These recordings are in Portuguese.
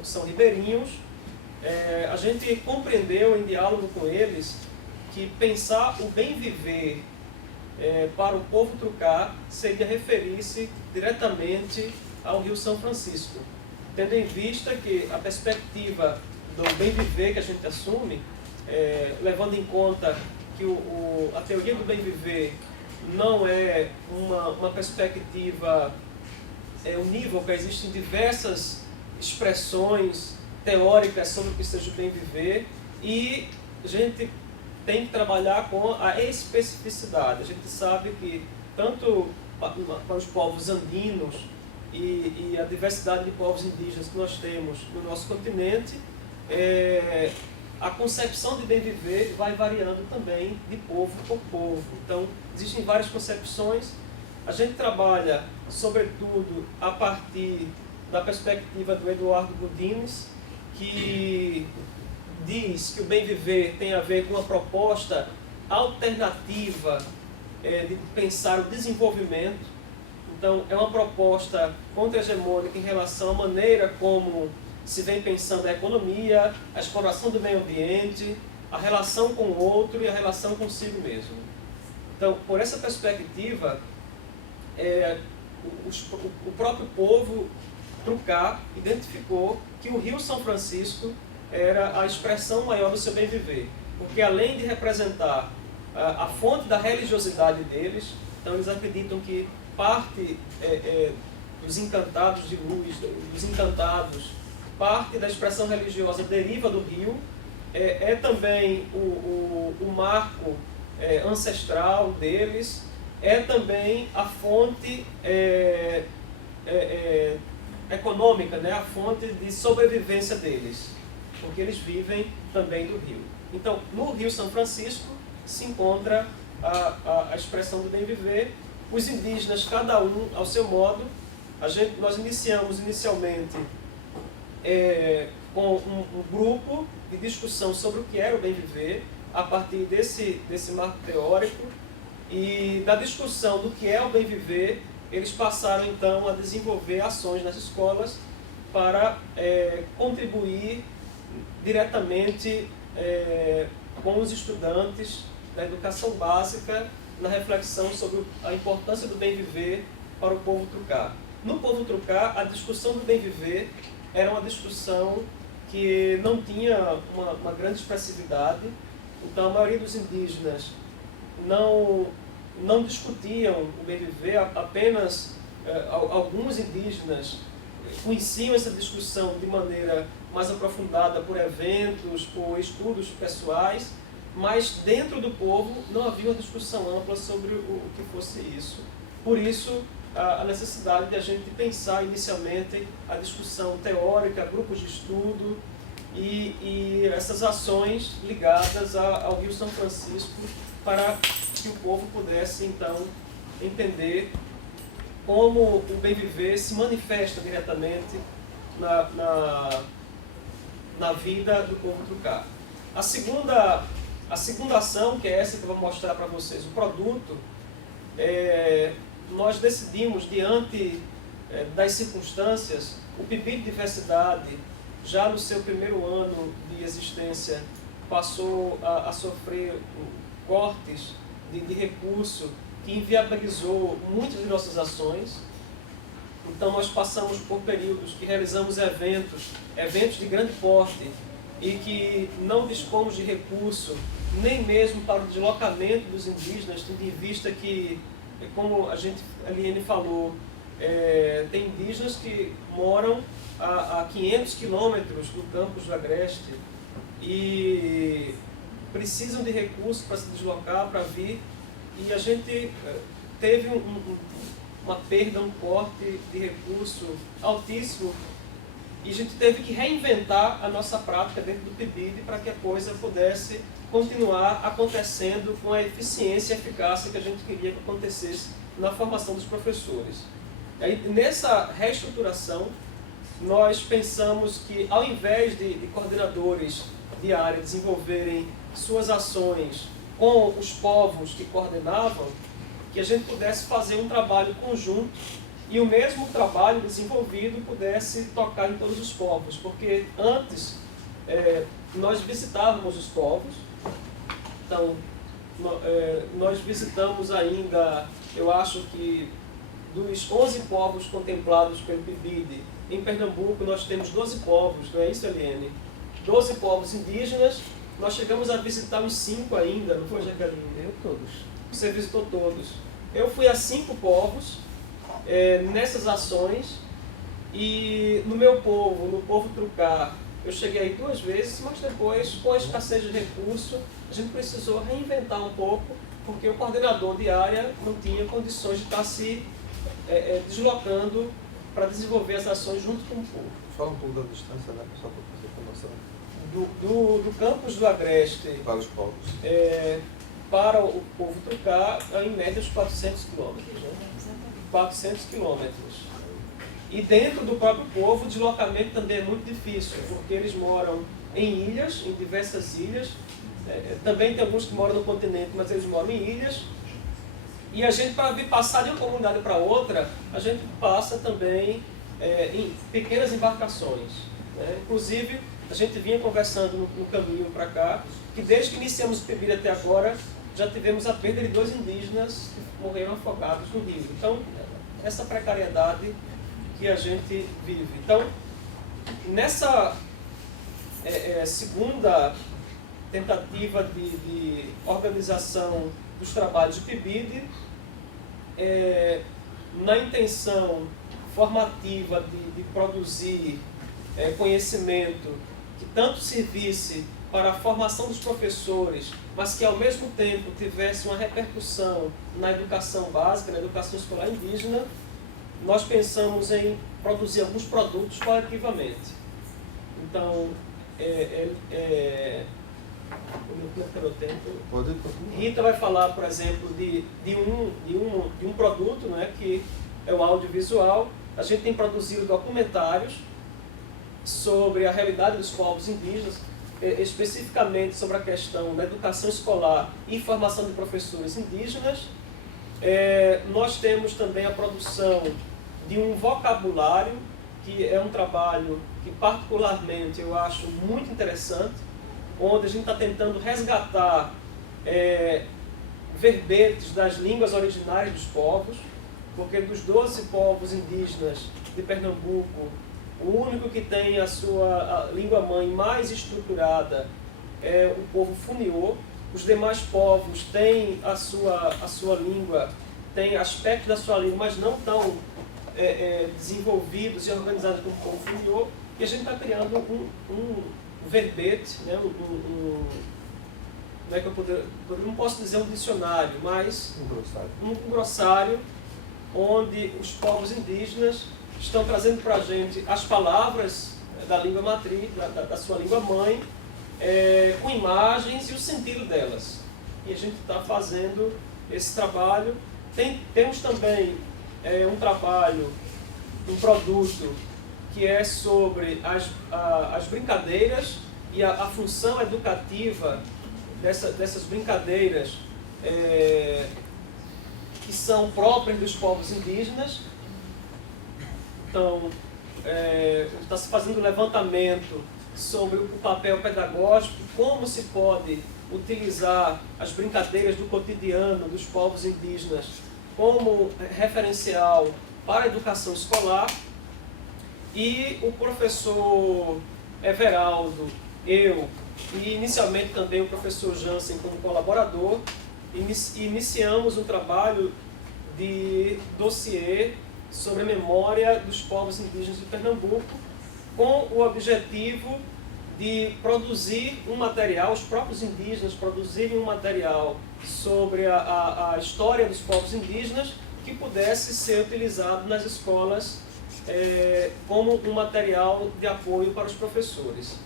que são ribeirinhos, a gente compreendeu em diálogo com eles que pensar o bem viver para o povo Trucá seria referir-se diretamente ao Rio São Francisco, tendo em vista que a perspectiva do bem viver que a gente assume, levando em conta que a teoria do bem viver não é uma perspectiva unívoca, existem diversas expressões teóricas sobre o que seja o bem viver, e a gente tem que trabalhar com a especificidade. A gente sabe que tanto para os povos andinos e a diversidade de povos indígenas que nós temos no nosso continente, a concepção de bem viver vai variando também de povo por povo. Então, existem várias concepções. A gente trabalha, sobretudo, a partir da perspectiva do Eduardo Budines, que diz que o bem viver tem a ver com uma proposta alternativa de pensar o desenvolvimento. Então, é uma proposta contra-hegemônica em relação à maneira como se vem pensando a economia, a exploração do meio ambiente, a relação com o outro e a relação consigo mesmo. Então, por essa perspectiva, o próprio povo Trucá identificou que o Rio São Francisco era a expressão maior do seu bem viver, porque além de representar a fonte da religiosidade deles, então eles acreditam que parte dos encantados de luz, dos encantados, parte da expressão religiosa deriva do rio, também o marco ancestral deles, também a fonte econômica, né? A fonte de sobrevivência deles, porque eles vivem também do rio. Então, no Rio São Francisco se encontra a expressão do bem viver. Os indígenas, cada um ao seu modo. Nós iniciamos inicialmente com um grupo de discussão sobre o que era o bem viver, a partir desse marco teórico, e da discussão do que é o bem viver, eles passaram então a desenvolver ações nas escolas para contribuir diretamente com os estudantes da educação básica na reflexão sobre a importância do bem viver para o povo Trucá. No povo Trucá, a discussão do bem viver era uma discussão que não tinha uma grande expressividade. Então, a maioria dos indígenas não discutiam o bem viver, apenas alguns indígenas conheciam essa discussão de maneira mais aprofundada por eventos, por estudos pessoais, mas dentro do povo não havia uma discussão ampla sobre o que fosse isso. Por isso, a necessidade de a gente pensar inicialmente a discussão teórica, grupos de estudo e essas ações ligadas ao Rio São Francisco, para que o povo pudesse então entender como o bem viver se manifesta diretamente na vida do povo Trucá. A segunda ação, que é essa que eu vou mostrar para vocês, o produto, nós decidimos, diante das circunstâncias, o PIBID de Diversidade, já no seu primeiro ano de existência, passou a sofrer cortes de recurso que inviabilizou muitas de nossas ações. Então nós passamos por períodos que realizamos eventos de grande porte, e que não dispomos de recurso nem mesmo para o deslocamento dos indígenas, tendo em vista que, como a Liene falou, tem indígenas que moram a 500 quilômetros do campus do Agreste e precisam de recursos para se deslocar, para vir, e a gente teve uma perda, um corte de recurso altíssimo, e a gente teve que reinventar a nossa prática dentro do PIBID para que a coisa pudesse continuar acontecendo com a eficiência e eficácia que a gente queria que acontecesse na formação dos professores. Aí, nessa reestruturação, nós pensamos que, ao invés de coordenadores de área desenvolverem suas ações com os povos que coordenavam, que a gente pudesse fazer um trabalho conjunto e o mesmo trabalho desenvolvido pudesse tocar em todos os povos, porque antes nós visitávamos os povos, então nós visitamos ainda, eu acho que dos 11 povos contemplados pelo PIBID, em Pernambuco nós temos 12 povos, não é isso, Eliane? 12 povos indígenas, nós chegamos a visitar uns 5 ainda, não foi, Jaqueline? Eu todos. Você visitou todos. Eu fui a 5 povos nessas ações, e no meu povo, no povo Trucá, eu cheguei aí 2 vezes, mas depois, com a escassez de recurso, a gente precisou reinventar um pouco, porque o coordenador de área não tinha condições de estar se deslocando para desenvolver as ações junto com o povo. Fala um pouco da distância, né, só para fazer informação. Do campus do Agreste para os povos. Para o povo Trucá, em média, uns 400 quilômetros. Né? 400 quilômetros. E dentro do próprio povo, o deslocamento também é muito difícil, porque eles moram em ilhas, em diversas ilhas. Também tem alguns que moram no continente, mas eles moram em ilhas. E a gente, para vir passar de uma comunidade para outra, a gente passa também em pequenas embarcações. Né? Inclusive, a gente vinha conversando no caminho para cá, que desde que iniciamos o PIBID até agora, já tivemos a perda de 2 indígenas que morreram afogados no rio. Então, essa precariedade que a gente vive. Então, nessa segunda tentativa de organização dos trabalhos de PIBID, na intenção formativa de produzir conhecimento que tanto servisse para a formação dos professores, mas que ao mesmo tempo tivesse uma repercussão na educação básica, na educação escolar indígena, nós pensamos em produzir alguns produtos coletivamente. Então, Rita vai falar, por exemplo, de um produto, né, que é o audiovisual. A gente tem produzido documentários sobre a realidade dos povos indígenas, especificamente sobre a questão da educação escolar e formação de professores indígenas. Nós temos também a produção de um vocabulário, que é um trabalho que particularmente eu acho muito interessante, onde a gente está tentando resgatar verbetes das línguas originárias dos povos, porque dos 12 povos indígenas de Pernambuco, o único que tem a sua língua-mãe mais estruturada é o povo Funiô. Os demais povos têm a sua língua, têm aspectos da sua língua, mas não tão desenvolvidos e organizados como o povo Funiô. E a gente está criando um verbete, né? Como é que eu não posso dizer um dicionário, mas um glossário, onde os povos indígenas estão trazendo para a gente as palavras da língua matriz, da sua língua mãe, com imagens e o sentido delas. E a gente está fazendo esse trabalho. Temos também um trabalho, um produto que é sobre as brincadeiras e a função educativa dessas brincadeiras que são próprias dos povos indígenas. Então, está se fazendo um levantamento sobre o papel pedagógico, como se pode utilizar as brincadeiras do cotidiano dos povos indígenas como referencial para a educação escolar. E o professor Everaldo, eu e inicialmente também o professor Jansen como colaborador, iniciamos um trabalho de dossiê sobre a memória dos povos indígenas de Pernambuco, com o objetivo de produzir um material, os próprios indígenas produzirem um material sobre a história dos povos indígenas que pudesse ser utilizado nas escolas como um material de apoio para os professores.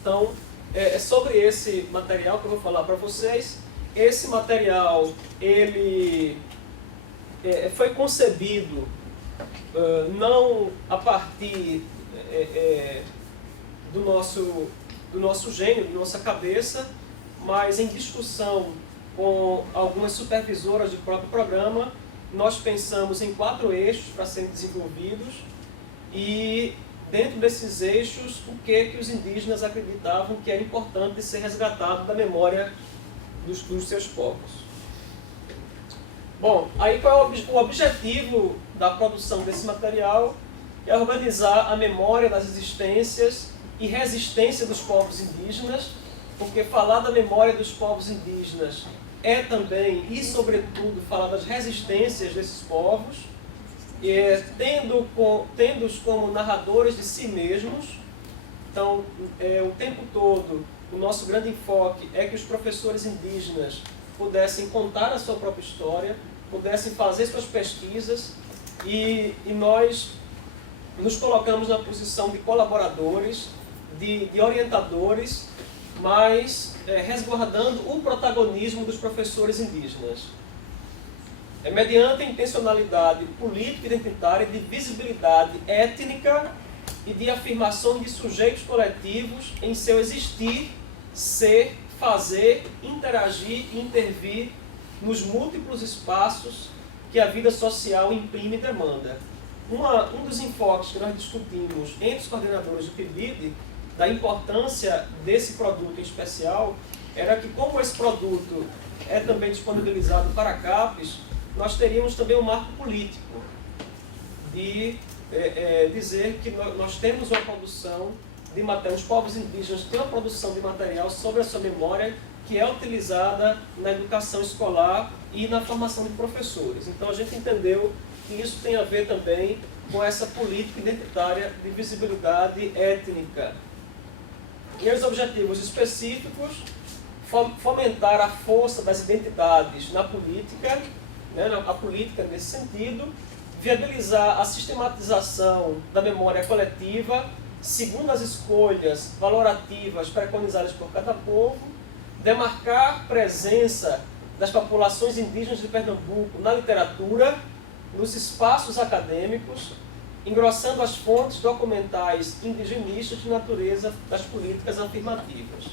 Então, é sobre esse material que eu vou falar para vocês. Esse material, ele foi concebido não a partir do nosso gênio, da nossa cabeça, mas em discussão com algumas supervisoras do próprio programa. nós pensamos em 4 eixos para serem desenvolvidos e, dentro desses eixos, o que os indígenas acreditavam que era importante ser resgatado da memória dos seus povos. Bom, aí qual é o objetivo da produção desse material? É organizar a memória das existências e resistência dos povos indígenas, porque falar da memória dos povos indígenas é também, e sobretudo, falar das resistências desses povos, tendo-os como narradores de si mesmos. Então, o tempo todo, o nosso grande enfoque é que os professores indígenas pudessem contar a sua própria história, pudessem fazer suas pesquisas, e nós nos colocamos na posição de colaboradores, de orientadores, mas resguardando o protagonismo dos professores indígenas. Mediante a intencionalidade política identitária de visibilidade étnica e de afirmação de sujeitos coletivos em seu existir, ser, fazer, interagir e intervir nos múltiplos espaços que a vida social imprime e demanda. Um dos enfoques que nós discutimos entre os coordenadores do PIBID, da importância desse produto em especial, era que, como esse produto é também disponibilizado para a CAPES, nós teríamos também um marco político de dizer que nós temos uma produção de material, os povos indígenas têm uma produção de material sobre a sua memória que é utilizada na educação escolar e na formação de professores. Então a gente entendeu que isso tem a ver também com essa política identitária de visibilidade étnica. E os objetivos específicos: fomentar a força das identidades na política, a política nesse sentido, viabilizar a sistematização da memória coletiva, segundo as escolhas valorativas preconizadas por cada povo, demarcar presença das populações indígenas de Pernambuco na literatura, nos espaços acadêmicos, engrossando as fontes documentais indigenistas de natureza das políticas afirmativas.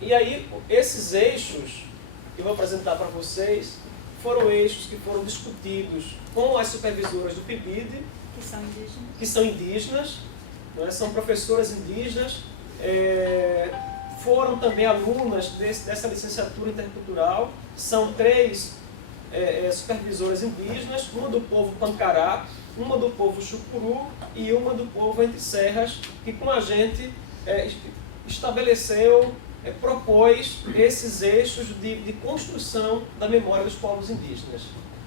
E aí, esses eixos que eu vou apresentar para vocês foram eixos que foram discutidos com as supervisoras do PIBID, que são indígenas, são professoras indígenas, foram também alunas dessa licenciatura intercultural. São 3 supervisoras indígenas, uma do povo Pancará, uma do povo Chucuru e uma do povo Entre Serras, que com a gente estabeleceu, propôs esses eixos de construção da memória dos povos indígenas.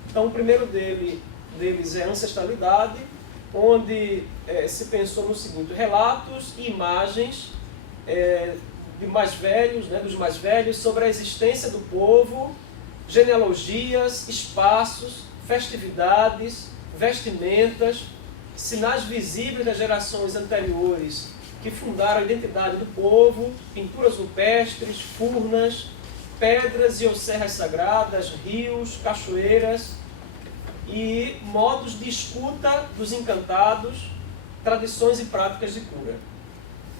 Então, o primeiro deles é a ancestralidade, onde se pensou no seguinte: relatos e imagens de mais velhos, dos mais velhos, sobre a existência do povo, genealogias, espaços, festividades, vestimentas, sinais visíveis das gerações anteriores que fundaram a identidade do povo, pinturas rupestres, furnas, pedras e ou serras sagradas, rios, cachoeiras e modos de escuta dos encantados, tradições e práticas de cura.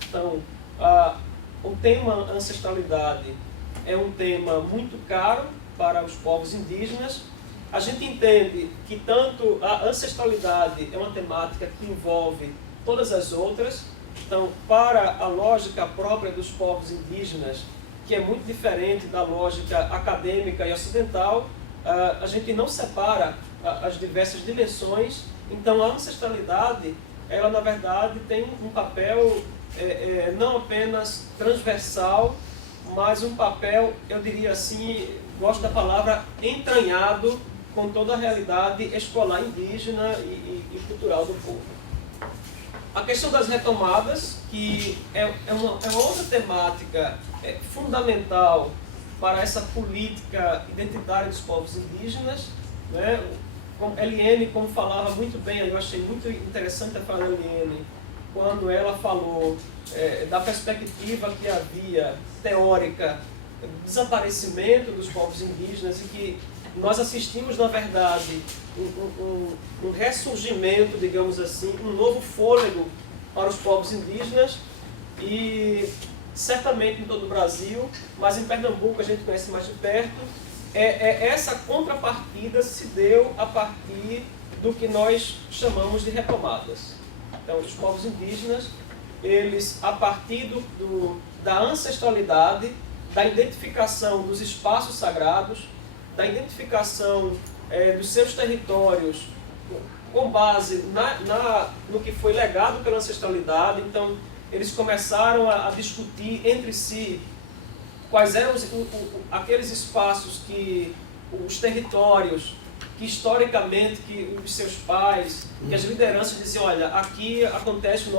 Então, o tema ancestralidade é um tema muito caro para os povos indígenas. A gente entende que tanto a ancestralidade é uma temática que envolve todas as outras. Então, para a lógica própria dos povos indígenas, que é muito diferente da lógica acadêmica e ocidental, a gente não separa as diversas dimensões. Então, a ancestralidade, ela na verdade tem um papel não apenas transversal, mas um papel, eu diria assim, gosto da palavra, entranhado com toda a realidade escolar indígena e cultural do povo. A questão das retomadas, que é uma outra temática fundamental para essa política identitária dos povos indígenas, Eliane, como falava muito bem, eu achei muito interessante a fala da Eliane, quando ela falou da perspectiva que havia teórica do desaparecimento dos povos indígenas e que nós assistimos, na verdade, um ressurgimento, digamos assim, um novo fôlego para os povos indígenas, e certamente em todo o Brasil, mas em Pernambuco a gente conhece mais de perto, essa contrapartida se deu a partir do que nós chamamos de retomadas. Então, os povos indígenas, eles, a partir da ancestralidade, da identificação dos espaços sagrados, da identificação dos seus territórios com base no que foi legado pela ancestralidade. Então, eles começaram a discutir entre si quais eram aqueles espaços os territórios que historicamente que os seus pais, que as lideranças diziam, olha, aqui acontecia o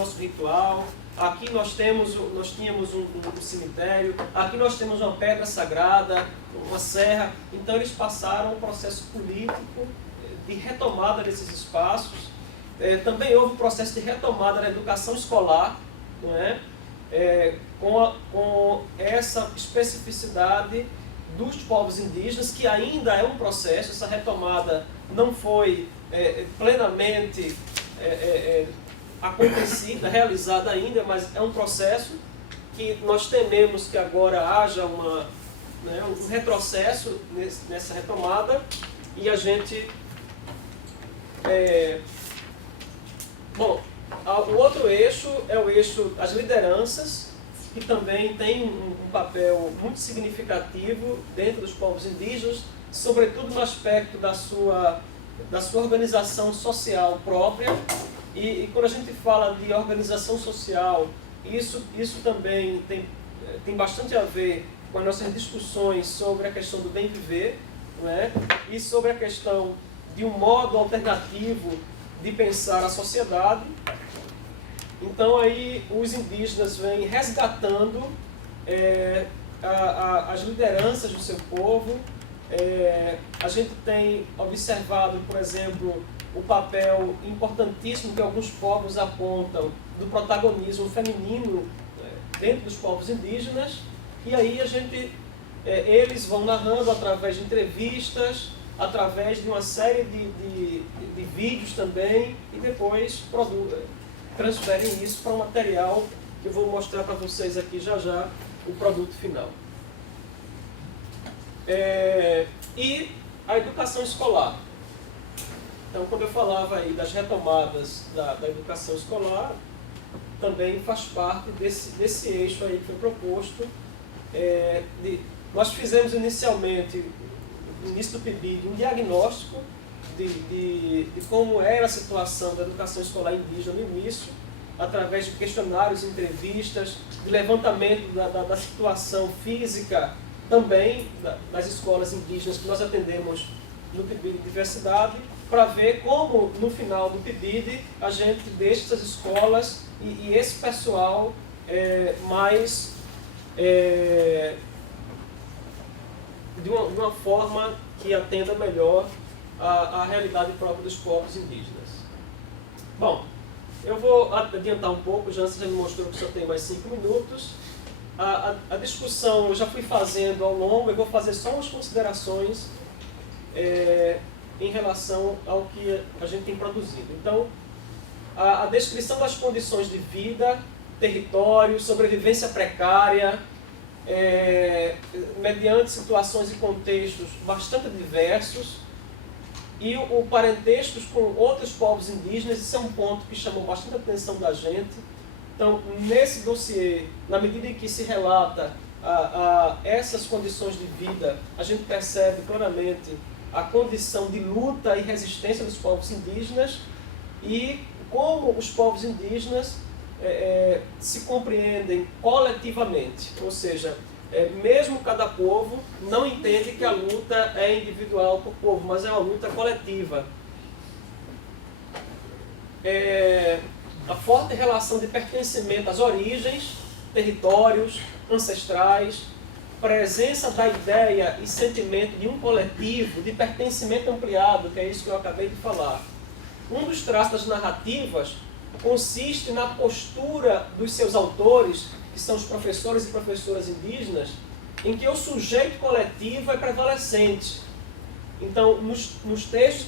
nosso ritual, aqui nós tínhamos um cemitério, aqui nós temos uma pedra sagrada, uma serra. Então eles passaram um processo político de retomada desses espaços. Também houve um processo de retomada da educação escolar, não é? Com essa especificidade dos povos indígenas, que ainda é um processo. Essa retomada não foi plenamente acontecida, realizada ainda, mas é um processo que nós tememos que agora haja um retrocesso nessa retomada, e a gente... o outro eixo é o eixo das lideranças, que também tem um papel muito significativo dentro dos povos indígenas, sobretudo no aspecto da sua organização social própria. E quando a gente fala de organização social, isso também tem bastante a ver com as nossas discussões sobre a questão do bem viver, não é? E sobre a questão de um modo alternativo de pensar a sociedade. Então aí os indígenas vêm resgatando as lideranças do seu povo. A gente tem observado, por exemplo, o papel importantíssimo que alguns povos apontam do protagonismo feminino dentro dos povos indígenas. E aí eles vão narrando através de entrevistas, através de uma série de vídeos também, e depois transferem isso para um material que eu vou mostrar para vocês aqui já, o produto final. E a educação escolar. Então, quando eu falava aí das retomadas da educação escolar, também faz parte desse eixo aí que foi proposto. Nós fizemos inicialmente, no início do PIBID, um diagnóstico de como era a situação da educação escolar indígena no início, através de questionários, entrevistas, de levantamento da situação física também das escolas indígenas que nós atendemos no PIBID Diversidade, para ver como, no final do PIBID, a gente deixa essas escolas e esse pessoal mais de uma forma que atenda melhor a realidade própria dos povos indígenas. Bom, eu vou adiantar um pouco, já me mostrou que só tem mais 5 minutos. A discussão eu já fui fazendo ao longo, eu vou fazer só umas considerações em relação ao que a gente tem produzido. Então, a descrição das condições de vida, território, sobrevivência precária, mediante situações e contextos bastante diversos, e o parentescos com outros povos indígenas. Isso é um ponto que chamou bastante a atenção da gente. Então, nesse dossiê, na medida em que se relata essas condições de vida, a gente percebe claramente a condição de luta e resistência dos povos indígenas e como os povos indígenas se compreendem coletivamente, ou seja, mesmo cada povo não entende que a luta é individual por povo, mas é uma luta coletiva. A forte relação de pertencimento às origens, territórios, ancestrais, presença da ideia e sentimento de um coletivo, de pertencimento ampliado, que é isso que eu acabei de falar. Um dos traços das narrativas consiste na postura dos seus autores, que são os professores e professoras indígenas, em que o sujeito coletivo é prevalecente. Então, nos textos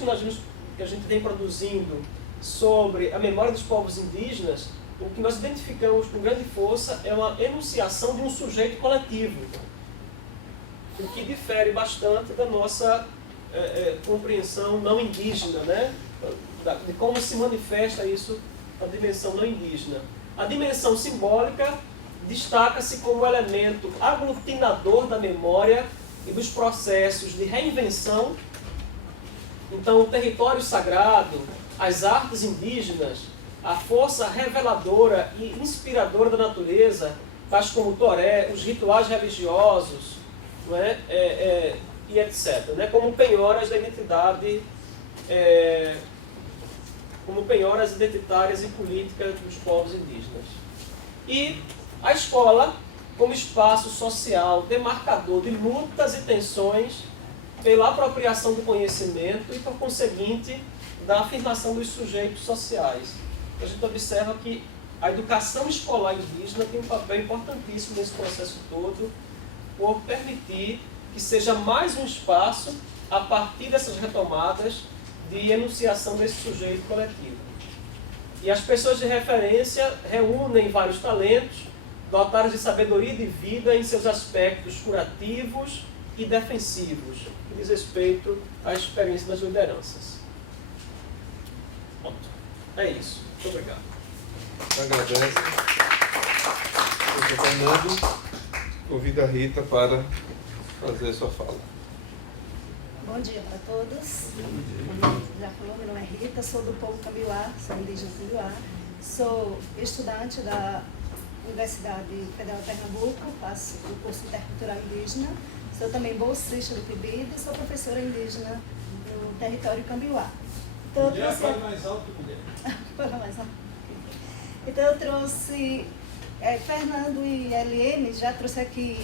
que a gente vem produzindo sobre a memória dos povos indígenas, o que nós identificamos com grande força é uma enunciação de um sujeito coletivo. o que difere bastante da nossa compreensão não indígena, né? De como se manifesta isso na dimensão não indígena. A dimensão simbólica destaca-se como elemento aglutinador da memória e dos processos de reinvenção. Então, o território sagrado, as artes indígenas, a força reveladora e inspiradora da natureza, tais como o toré, os rituais religiosos, não é? E etc., né? Como penhoras da identidade, como penhoras identitárias e políticas dos povos indígenas. E a escola como espaço social demarcador de lutas e tensões pela apropriação do conhecimento e, por conseguinte, da afirmação dos sujeitos sociais. A gente observa que a educação escolar indígena tem um papel importantíssimo nesse processo todo, por permitir que seja mais um espaço, a partir dessas retomadas, de enunciação desse sujeito coletivo. E as pessoas de referência reúnem vários talentos, dotados de sabedoria de vida em seus aspectos curativos e defensivos, que diz respeito à experiência das lideranças. Pronto. É isso. Muito obrigado. Agradeço. Professor Fernando, convido a Rita para fazer a sua fala. Bom dia para todos. Como já falou, meu nome é Rita, sou do povo Cambiuá, sou indígena Cambiuá. Sou estudante da Universidade Federal de Pernambuco, faço o curso Intercultural Indígena. Sou também bolsista do PIBID e sou professora indígena no território Cambiuá. Então, Fala mais alto que mulher. Fala mais alto. Então eu trouxe, Fernando e Eliene já trouxe aqui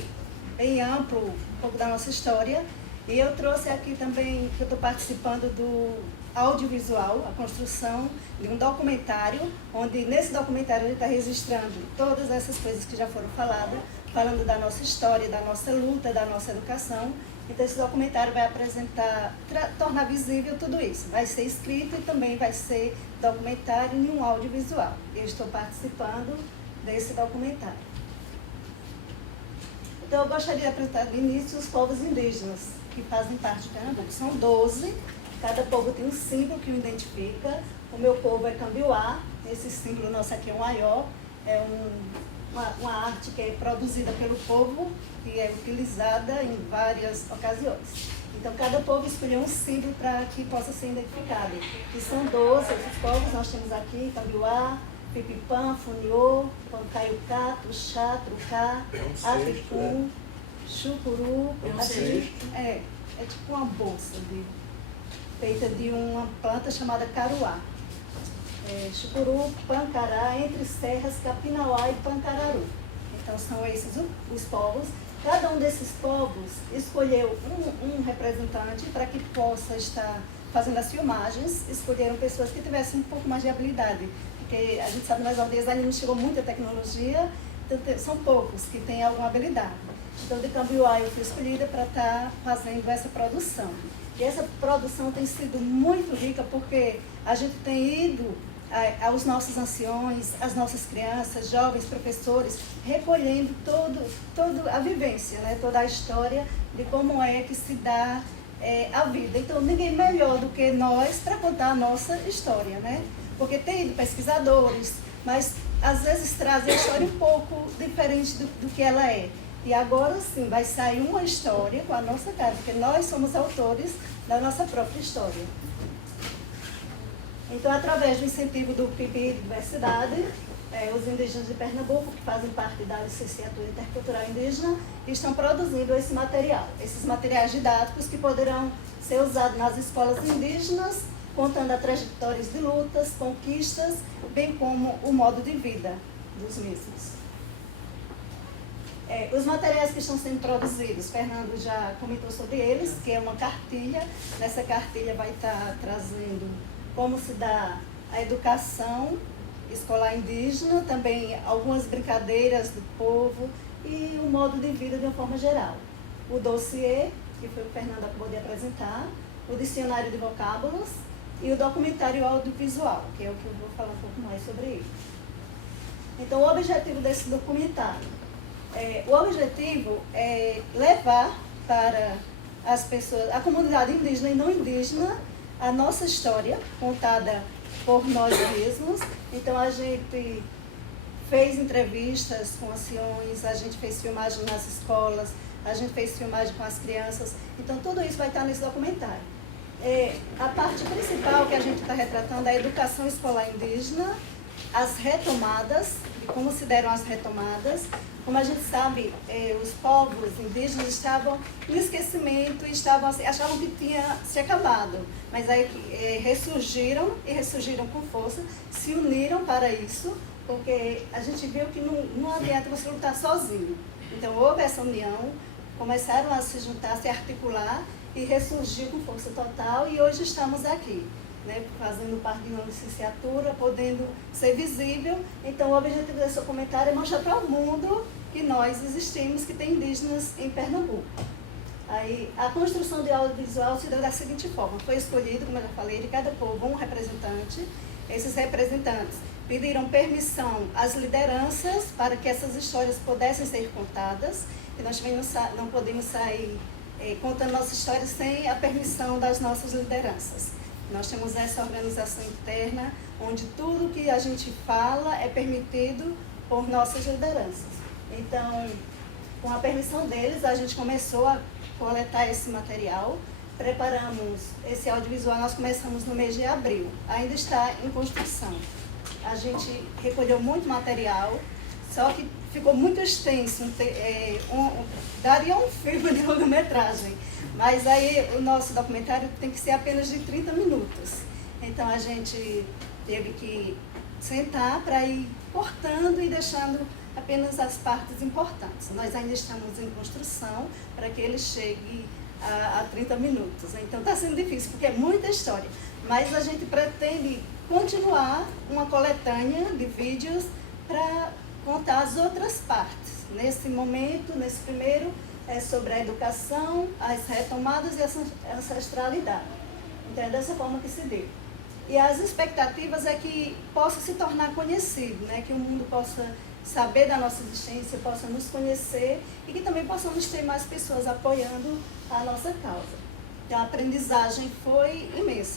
bem amplo um pouco da nossa história. E eu trouxe aqui também, que eu estou participando do audiovisual, a construção de um documentário, onde nesse documentário a gente está registrando todas essas coisas que já foram faladas, falando da nossa história, da nossa luta, da nossa educação. Então esse documentário vai apresentar, tornar visível tudo isso. Vai ser escrito e também vai ser documentário em um audiovisual. Eu estou participando desse documentário. Então eu gostaria de apresentar de início os povos indígenas, que fazem parte de Pernambuco. São 12, cada povo tem um símbolo que o identifica. O meu povo é Cambiuá, esse símbolo nosso aqui é um aió, é uma arte que é produzida pelo povo e é utilizada em várias ocasiões. Então cada povo escolheu um símbolo para que possa ser identificado. E são 12 esses povos, nós temos aqui Cambiuá, Pipipã, Funiô, Pancaiucá, Tuxá, Trucá, Aticum, Chucuru, é tipo uma bolsa feita de uma planta chamada caruá. Chucuru, Pancará, Entre Serras, Capinauá e Pancararu. Então são esses os povos. Cada um desses povos escolheu um representante para que possa estar fazendo as filmagens. Escolheram pessoas que tivessem um pouco mais de habilidade, porque a gente sabe que nas aldeias ainda não chegou muita tecnologia, então são poucos que têm alguma habilidade. Então, de Cambiuá eu fui escolhida para estar fazendo essa produção. E essa produção tem sido muito rica porque a gente tem ido aos nossos anciões, às nossas crianças, jovens, professores, recolhendo toda a vivência, né? Toda a história de como é que se dá a vida. Então, ninguém melhor do que nós para contar a nossa história, né? Porque tem ido pesquisadores, mas às vezes trazem a história um pouco diferente do que ela é. E agora sim vai sair uma história com a nossa cara, porque nós somos autores da nossa própria história. Então, através do incentivo do PIB Diversidade, os indígenas de Pernambuco, que fazem parte da licenciatura intercultural indígena, estão produzindo esse material, esses materiais didáticos que poderão ser usados nas escolas indígenas, contando as trajetórias de lutas, conquistas, bem como o modo de vida dos mesmos. Os materiais que estão sendo produzidos, Fernando já comentou sobre eles, que é uma cartilha. Nessa cartilha vai estar trazendo como se dá a educação escolar indígena, também algumas brincadeiras do povo e o modo de vida de uma forma geral. O dossiê, que foi o que o Fernando acabou de apresentar, o dicionário de vocábulos e o documentário audiovisual, que é o que eu vou falar um pouco mais sobre ele. Então, o objetivo desse documentário, o objetivo é levar para as pessoas, a comunidade indígena e não indígena, a nossa história contada por nós mesmos. Então a gente fez entrevistas com anciões, a gente fez filmagem nas escolas, a gente fez filmagem com as crianças. Então tudo isso vai estar nesse documentário. A parte principal que a gente está retratando é a educação escolar indígena, as retomadas, e como se deram as retomadas. Como a gente sabe, os povos indígenas estavam no esquecimento, achavam que tinha se acabado, mas aí ressurgiram e ressurgiram com força, se uniram para isso, porque a gente viu que não adianta você lutar sozinho. Então houve essa união, começaram a se juntar, se articular e ressurgiu com força total, e hoje estamos aqui, né, fazendo parte de uma licenciatura, podendo ser visível. Então o objetivo desse documentário é mostrar para o mundo que nós existimos, que tem indígenas em Pernambuco. Aí, a construção de audiovisual se deu da seguinte forma: foi escolhido, como eu já falei, de cada povo um representante. Esses representantes pediram permissão às lideranças para que essas histórias pudessem ser contadas, e nós também não podemos sair contando nossa história sem a permissão das nossas lideranças. Nós temos essa organização interna, onde tudo que a gente fala é permitido por nossas lideranças. Então, com a permissão deles, a gente começou a coletar esse material, preparamos esse audiovisual, nós começamos no mês de abril, ainda está em construção. A gente recolheu muito material, só que ficou muito extenso, daria um filme de longa-metragem, mas aí o nosso documentário tem que ser apenas de 30 minutos. Então a gente teve que sentar para ir cortando e deixando apenas as partes importantes. Nós ainda estamos em construção para que ele chegue a 30 minutos. Então está sendo difícil, porque é muita história, mas a gente pretende continuar uma coletânea de vídeos para contar as outras partes. Nesse momento, nesse primeiro, é sobre a educação, as retomadas e a ancestralidade. Então é dessa forma que se deu. E as expectativas é que possa se tornar conhecido, né? Que o mundo possa saber da nossa existência, possa nos conhecer e que também possamos ter mais pessoas apoiando a nossa causa. Então a aprendizagem foi imensa.